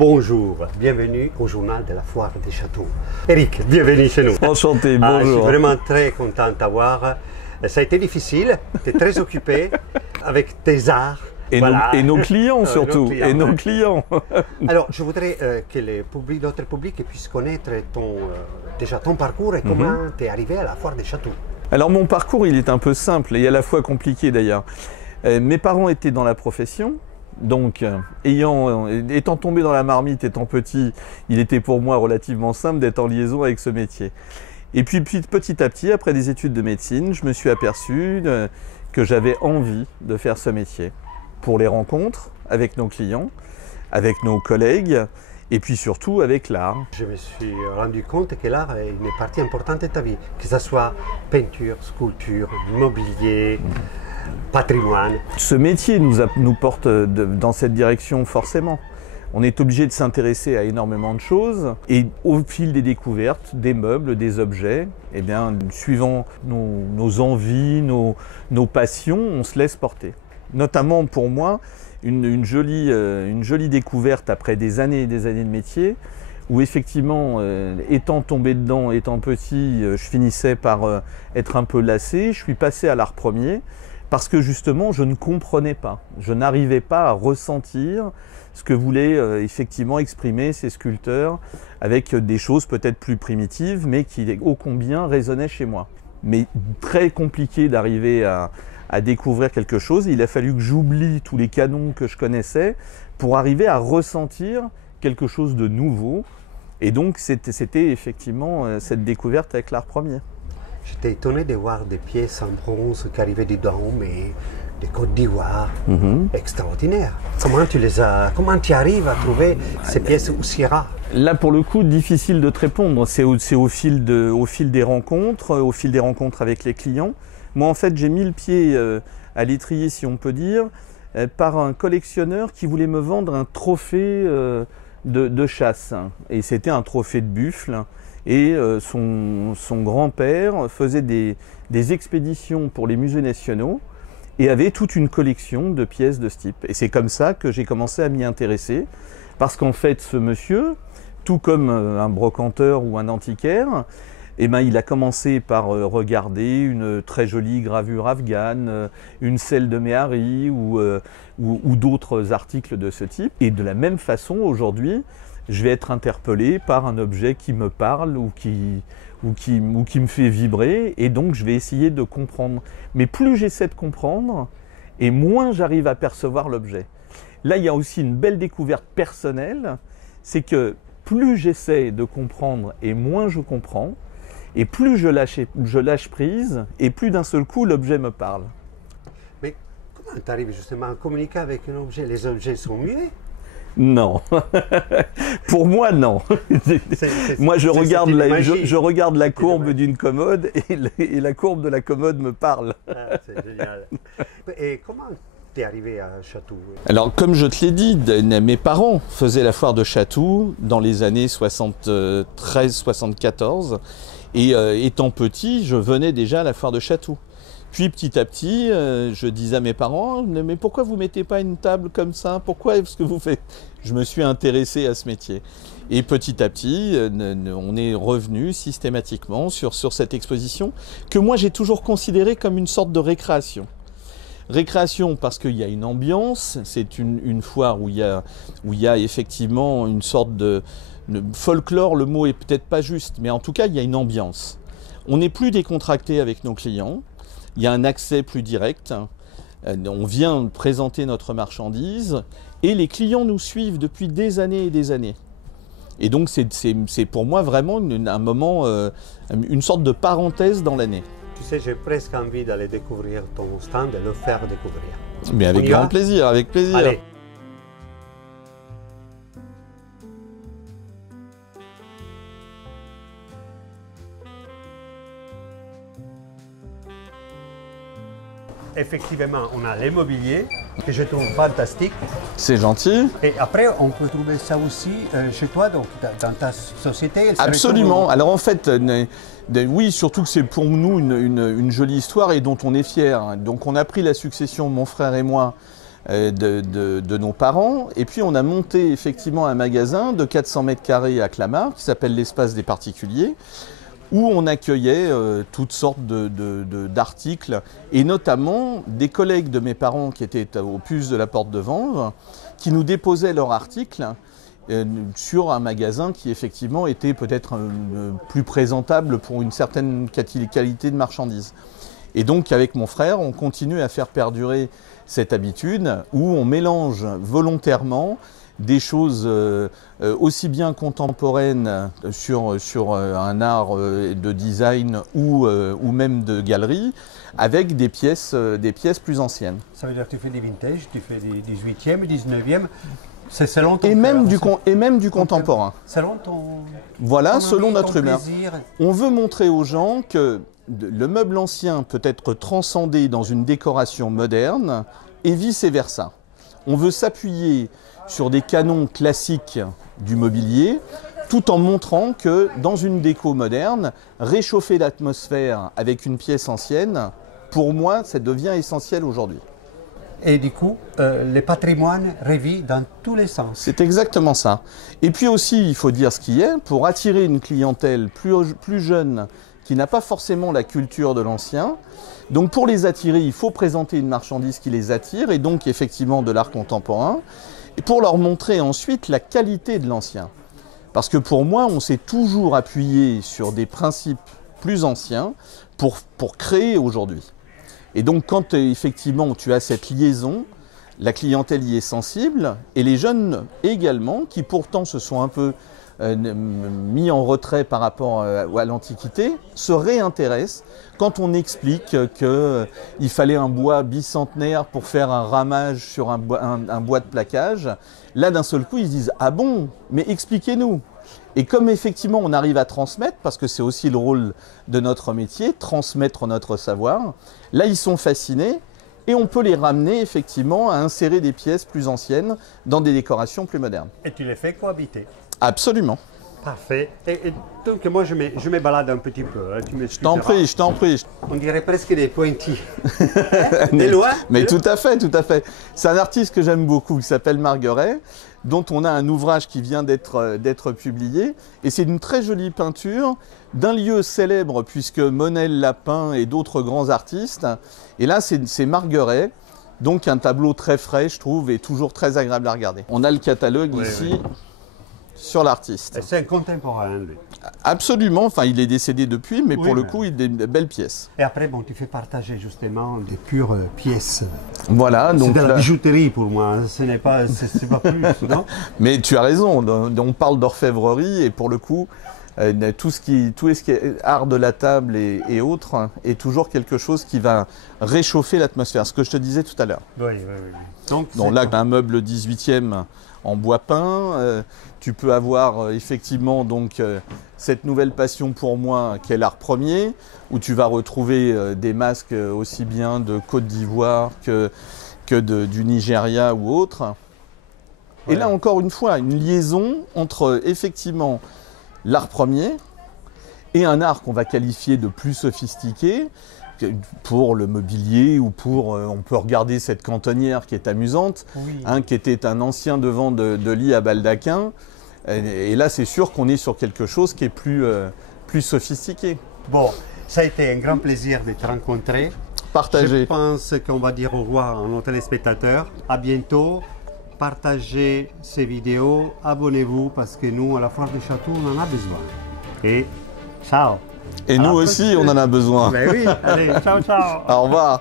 Bonjour, bienvenue au journal de la foire des châteaux. Eric, bienvenue chez nous. Enchanté, bonjour. Je suis vraiment très content de t'avoir. Ça a été difficile, tu es très occupé avec tes arts. Et, voilà. nos clients surtout, nos clients. Alors, je voudrais que d'autres publics puissent connaître déjà ton parcours et comment tu es arrivé à la foire des châteaux. Alors mon parcours, il est un peu simple et à la fois compliqué d'ailleurs. Mes parents étaient dans la profession. Donc, étant tombé dans la marmite, étant petit, il était pour moi relativement simple d'être en liaison avec ce métier. Et puis petit à petit, après des études de médecine, je me suis aperçu que j'avais envie de faire ce métier. Pour les rencontres avec nos clients, avec nos collègues, et puis surtout avec l'art. Je me suis rendu compte que l'art est une partie importante de ta vie, que ce soit peinture, sculpture, mobilier, patrimoine. Ce métier nous porte dans cette direction forcément. On est obligé de s'intéresser à énormément de choses et au fil des découvertes, des meubles, des objets, eh bien, suivant nos envies, nos passions, on se laisse porter. Notamment pour moi, une jolie découverte après des années et des années de métier, où effectivement, étant tombé dedans, étant petit, je finissais par être un peu lassé. Je suis passé à l'art premier parce que justement, je ne comprenais pas. Je n'arrivais pas à ressentir ce que voulaient effectivement exprimer ces sculpteurs avec des choses peut-être plus primitives, mais qui ô combien résonnaient chez moi. Mais très compliqué d'arriver à découvrir quelque chose. Il a fallu que j'oublie tous les canons que je connaissais pour arriver à ressentir quelque chose de nouveau. Et donc, c'était effectivement cette découverte avec l'art premier. J'étais étonné de voir des pièces en bronze qui arrivaient du Dôme et des Côtes d'Ivoire. Extraordinaire. Comment tu arrives à trouver ces pièces aussi rares? Là, pour le coup, difficile de te répondre. C'est au fil des rencontres avec les clients. Moi, en fait, j'ai mis le pied à l'étrier, si on peut dire, par un collectionneur qui voulait me vendre un trophée de chasse. Et c'était un trophée de buffle. Et son grand-père faisait des expéditions pour les musées nationaux et avait toute une collection de pièces de ce type. Et c'est comme ça que j'ai commencé à m'y intéresser. Parce qu'en fait, ce monsieur, tout comme un brocanteur ou un antiquaire, eh ben, il a commencé par regarder une très jolie gravure afghane, une selle de Méhari ou d'autres articles de ce type. Et de la même façon, aujourd'hui, je vais être interpellé par un objet qui me parle ou qui me fait vibrer, et donc je vais essayer de comprendre. Mais plus j'essaie de comprendre, et moins j'arrive à percevoir l'objet. Là, il y a aussi une belle découverte personnelle, c'est que plus j'essaie de comprendre et moins je comprends, et plus je lâche prise, et plus d'un seul coup l'objet me parle. Mais comment tu arrives justement à communiquer avec un objet? Les objets sont muets? Non. Pour moi, non. Moi, je regarde la courbe d'une commode et la courbe de la commode me parle. Ah, c'est génial. Et comment t'es arrivé à Chatou? Alors, comme je te l'ai dit, mes parents faisaient la foire de Chatou dans les années 73-74. Et étant petit, je venais déjà à la foire de Chatou. Puis petit à petit, je disais à mes parents, mais pourquoi vous ne mettez pas une table comme ça? Pourquoi est-ce que vous faites? Je me suis intéressé à ce métier. Et petit à petit, on est revenu systématiquement sur cette exposition que moi j'ai toujours considérée comme une sorte de récréation. Récréation parce qu'il y a une ambiance, c'est une foire où il y a effectivement une sorte de folklore, le mot est peut-être pas juste, mais en tout cas il y a une ambiance. On n'est plus décontracté avec nos clients. Il y a un accès plus direct, on vient présenter notre marchandise et les clients nous suivent depuis des années et des années. Et donc c'est pour moi vraiment un moment, une sorte de parenthèse dans l'année. Tu sais, j'ai presque envie d'aller découvrir ton stand et le faire découvrir. Mais avec grand plaisir, avec plaisir. Allez. Effectivement, on a l'immobilier que je trouve fantastique. C'est gentil. Et après, on peut trouver ça aussi chez toi, donc dans ta société. Absolument. Alors en fait, oui, surtout que c'est pour nous une jolie histoire et dont on est fiers. Donc on a pris la succession, mon frère et moi, de nos parents. Et puis on a monté effectivement un magasin de 400 mètres carrés à Clamart qui s'appelle l'Espace des particuliers, où on accueillait toutes sortes d'articles, et notamment des collègues de mes parents qui étaient au puce de la Porte de Vanves, qui nous déposaient leurs articles sur un magasin qui effectivement était peut-être plus présentable pour une certaine qualité de marchandises. Et donc avec mon frère, on continue à faire perdurer cette habitude où on mélange volontairement des choses aussi bien contemporaines sur un art de design ou même de galerie, avec des pièces plus anciennes. Ça veut dire que tu fais des vintage, tu fais des 18e, 19e, c'est selon ton et même du contemporain. Selon ton... Voilà, selon notre humeur. Plaisir. On veut montrer aux gens que le meuble ancien peut être transcendé dans une décoration moderne et vice-versa. On veut s'appuyer sur des canons classiques du mobilier, tout en montrant que dans une déco moderne, réchauffer l'atmosphère avec une pièce ancienne, pour moi, ça devient essentiel aujourd'hui. Et du coup, le patrimoine revit dans tous les sens. C'est exactement ça. Et puis aussi, il faut dire ce qui est, pour attirer une clientèle plus jeune, qui n'a pas forcément la culture de l'ancien. Donc pour les attirer, il faut présenter une marchandise qui les attire, et donc effectivement de l'art contemporain, et pour leur montrer ensuite la qualité de l'ancien. Parce que pour moi, on s'est toujours appuyé sur des principes plus anciens pour créer aujourd'hui. Et donc quand effectivement tu as cette liaison, la clientèle y est sensible, et les jeunes également, qui pourtant se sont un peu mis en retrait par rapport à l'Antiquité, se réintéressent quand on explique qu'il fallait un bois bicentenaire pour faire un ramage sur un bois de plaquage. Là, d'un seul coup, ils se disent « Ah bon, mais expliquez-nous » Et comme effectivement on arrive à transmettre, parce que c'est aussi le rôle de notre métier, transmettre notre savoir, là ils sont fascinés et on peut les ramener effectivement à insérer des pièces plus anciennes dans des décorations plus modernes. Et tu les fais cohabiter. Absolument. Parfait. Et donc moi je me balade un petit peu. Hein, je t'en prie, je t'en prie. On dirait presque des pointillés. T'es loin? Mais tout à fait, tout à fait. C'est un artiste que j'aime beaucoup qui s'appelle Margueret, dont on a un ouvrage qui vient d'être publié. Et c'est une très jolie peinture d'un lieu célèbre puisque Monet l'a peint et d'autres grands artistes. Et là, c'est Margueret. Donc un tableau très frais, je trouve, et toujours très agréable à regarder. On a le catalogue ici. Oui. Sur l'artiste. C'est un contemporain, lui. Absolument, enfin il est décédé depuis, mais oui, pour le coup, il est une belle pièce. Et après, bon, tu fais partager justement des pures pièces. Voilà. C'est de la bijouterie pour moi, ce n'est pas, c'est pas plus, non? Mais tu as raison, on parle d'orfèvrerie, et pour le coup, tout ce qui est art de la table et autres est toujours quelque chose qui va réchauffer l'atmosphère, ce que je te disais tout à l'heure. Oui, oui, oui. Donc là, un meuble 18e en bois peint, tu peux avoir effectivement donc cette nouvelle passion pour moi qu'est l'art premier, où tu vas retrouver des masques aussi bien de Côte d'Ivoire que du Nigeria ou autre. Ouais. Et là encore une fois, une liaison entre effectivement l'art premier et un art qu'on va qualifier de plus sophistiqué, pour le mobilier ou pour... on peut regarder cette cantonnière qui est amusante, oui. Hein, qui était un ancien devant de lit à baldaquin. Et là, c'est sûr qu'on est sur quelque chose qui est plus sophistiqué. Bon, ça a été un grand plaisir de te rencontrer. Partagez. Je pense qu'on va dire au revoir à nos téléspectateurs. À bientôt. Partagez ces vidéos. Abonnez-vous parce que nous, à la Foire du Château, on en a besoin. Et ciao. Et nous aussi, on en a besoin. Ben oui, allez, ciao, ciao. Au revoir.